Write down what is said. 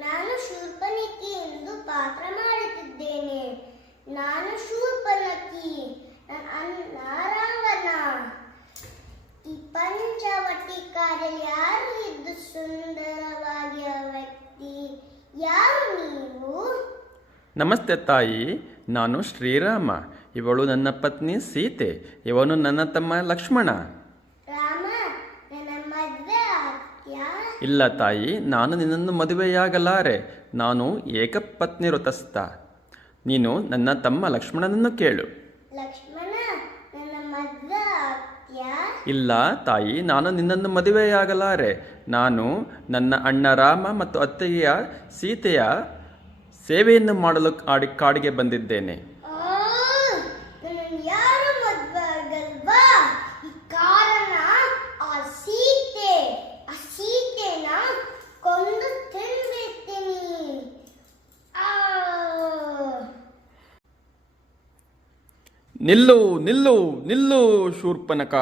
ನಾನು ಶೂರ್ಪನಖಿ ಎಂದು ಪಾತ್ರ ಮಾಡುತ್ತಿದ್ದೇನೆ. ನಾನು ಶೂರ್ಪನಖಿ, ರಾವಣ. ಈ ಪಂಚವಟಿಕಾದಲ್ಲಿ ಯಾರು ಇದ್ದು ಸುಂದರವಾಗಿರುವ ವ್ಯಕ್ತಿ? ಯಾರು ನೀವು? ನಮಸ್ತೆ ತಾಯಿ, ನಾನು ಶ್ರೀರಾಮ. ಇವಳು ನನ್ನ ಪತ್ನಿ ಸೀತೆ. ಇವನು ನನ್ನ ತಮ್ಮ ಲಕ್ಷ್ಮಣ. ರಾಮ, ನನ್ನ ಮದುವೆ ಆಗ್ತ್ಯಾ? ಇಲ್ಲ ತಾಯಿ, ನಾನು ನಿನ್ನನ್ನು ಮದುವೆಯಾಗಲಾರೆ. ನಾನು ಏಕಪತ್ನಿ ವ್ರತಸ್ಥ. ನೀನು ನನ್ನ ತಮ್ಮ ಲಕ್ಷ್ಮಣನನ್ನು ಕೇಳು. ಲಕ್ಷ್ಮಣ, ನನ್ನ ಮದುವೆ ಆಗ್ತ್ಯಾ? ಇಲ್ಲ ತಾಯಿ, ನಾನು ನಿನ್ನನ್ನು ಮದುವೆಯಾಗಲಾರೆ. ನಾನು ನನ್ನ ಅಣ್ಣ ರಾಮ ಮತ್ತು ಅತ್ತೆಯ ಸೀತೆಯ ಸೇವೆಯನ್ನು ಮಾಡಲು ಕಾಡಿಗೆ ಬಂದಿದ್ದೇನೆ. ಯಾರು ಮದುವೆ ಆಗಲ್ವಾ? ಈ ಕಾರಣ ಆ ಸೀತೆನ ಕೊಂದು ತಿನ್ಬಿಡ್ತೀನಿ. ನಿಲ್ಲು ನಿಲ್ಲು ನಿಲ್ಲು ಶೂರ್ಪನಖ.